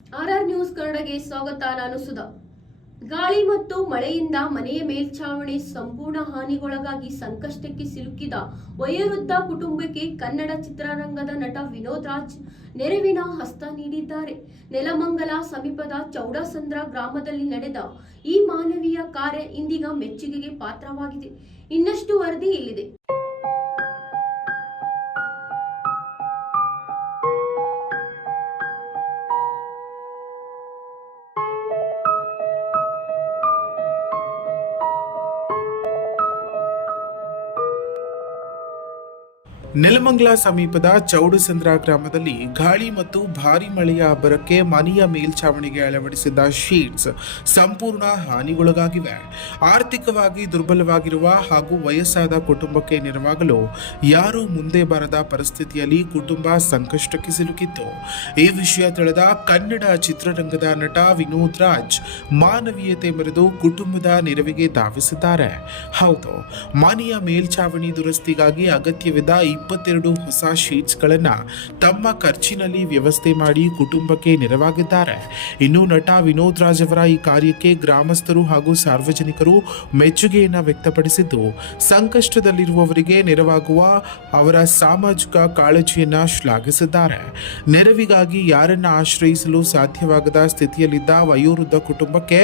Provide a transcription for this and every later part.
RR news ಕನ್ನಡಗೆ ಸ್ವಾಗತ. ನಾನು ಸುಧಾ. ಗಾಳಿ ಮತ್ತು ಮಳೆಯಿಂದ ಮನೆಯ ಮೇಲ್ಛಾವಣಿ ಸಂಪೂರ್ಣ ಹಾನಿಗೊಳಗಾಗಿ ಸಂಕಷ್ಟಕ್ಕೆ ಸಿಲುಕಿದ ವಯೋವೃದ್ಧ ಕುಟುಂಬಕ್ಕೆ ಕನ್ನಡ ಚಿತ್ರರಂಗದ ನಟ ವಿನೋದ್ ರಾಜ್ ನೆರವಿನ ಹಸ್ತ ನೀಡಿದ್ದಾರೆ. ನೆಲಮಂಗಲ ಸಮೀಪದ ಚೌಡಸಂದ್ರ ಗ್ರಾಮದಲ್ಲಿ ನಡೆದ ಈ ಮಾನವೀಯ ಕಾರ್ಯ ಇಂದಿಗ ಮೆಚ್ಚುಗೆಗೆ ಪಾತ್ರವಾಗಿದೆ. ಇನ್ನಷ್ಟು ವರದಿ ಇಲ್ಲಿದೆ. ನೆಲಮಂಗಲ ಸಮೀಪದ ಚೌಡಸಂದ್ರ ಗ್ರಾಮದಲ್ಲಿ ಗಾಳಿ ಮತ್ತು ಭಾರೀ ಮಳೆಯ ಅಬ್ಬರಕ್ಕೆ ಮನೆಯ ಮೇಲ್ಛಾವಣಿಗೆ ಅಳವಡಿಸಿದ್ದ ಶೀಟ್ಸ್ ಸಂಪೂರ್ಣ ಹಾನಿಗೊಳಗಾಗಿವೆ. ಆರ್ಥಿಕವಾಗಿ ದುರ್ಬಲವಾಗಿರುವ ಹಾಗೂ ವಯಸ್ಸಾದ ಕುಟುಂಬಕ್ಕೆ ನೆರವಾಗಲು ಯಾರೂ ಮುಂದೆ ಬರದ ಪರಿಸ್ಥಿತಿಯಲ್ಲಿ ಕುಟುಂಬ ಸಂಕಷ್ಟಕ್ಕೆ ಸಿಲುಕಿತ್ತು. ಈ ವಿಷಯ ತಿಳಿದ ಕನ್ನಡ ಚಿತ್ರರಂಗದ ನಟ ವಿನೋದ್ ರಾಜ್ ಮಾನವೀಯತೆ ಮೆರೆದು ಕುಟುಂಬದ ನೆರವಿಗೆ ಧಾವಿಸಿದ್ದಾರೆ. ಹೌದು, ಮನೆಯ ಮೇಲ್ಛಾವಣಿ ದುರಸ್ತಿಗಾಗಿ ಅಗತ್ಯವಿದ್ದ 22 ಹೊಸ ಶೀಟ್ಸ್ಗಳನ್ನು ತಮ್ಮ ಖರ್ಚಿನಲ್ಲಿ ವ್ಯವಸ್ಥೆ ಮಾಡಿ ಕುಟುಂಬಕ್ಕೆ ನೆರವಾಗಿದ್ದಾರೆ. ಇನ್ನು ನಟ ವಿನೋದ್ ರಾಜ್ ಅವರ ಈ ಕಾರ್ಯಕ್ಕೆ ಗ್ರಾಮಸ್ಥರು ಹಾಗೂ ಸಾರ್ವಜನಿಕರು ಮೆಚ್ಚುಗೆಯನ್ನು ವ್ಯಕ್ತಪಡಿಸಿದ್ದು, ಸಂಕಷ್ಟದಲ್ಲಿರುವವರಿಗೆ ನೆರವಾಗುವ ಅವರ ಸಾಮಾಜಿಕ ಕಾಳಜಿಯನ್ನು ಶ್ಲಾಘಿಸಿದ್ದಾರೆ. ನೆರವಿಗಾಗಿ ಯಾರನ್ನ ಆಶ್ರಯಿಸಲು ಸಾಧ್ಯವಾಗದ ಸ್ಥಿತಿಯಲ್ಲಿದ್ದ ವಯೋವೃದ್ಧ ಕುಟುಂಬಕ್ಕೆ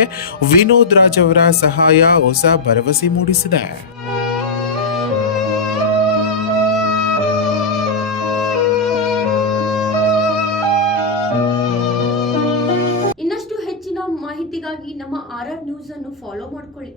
ವಿನೋದ್ ರಾಜ್ ಅವರ ಸಹಾಯ ಹೊಸ ಭರವಸೆ ಮೂಡಿಸಿದೆ. ಇನ್ನಷ್ಟು ಹೆಚ್ಚಿನ ಮಾಹಿತಿಗಾಗಿ ನಮ್ಮ ಆರ್ಆರ್ ನ್ಯೂಸ್ ಅನ್ನು ಫಾಲೋ ಮಾಡಿಕೊಳ್ಳಿ.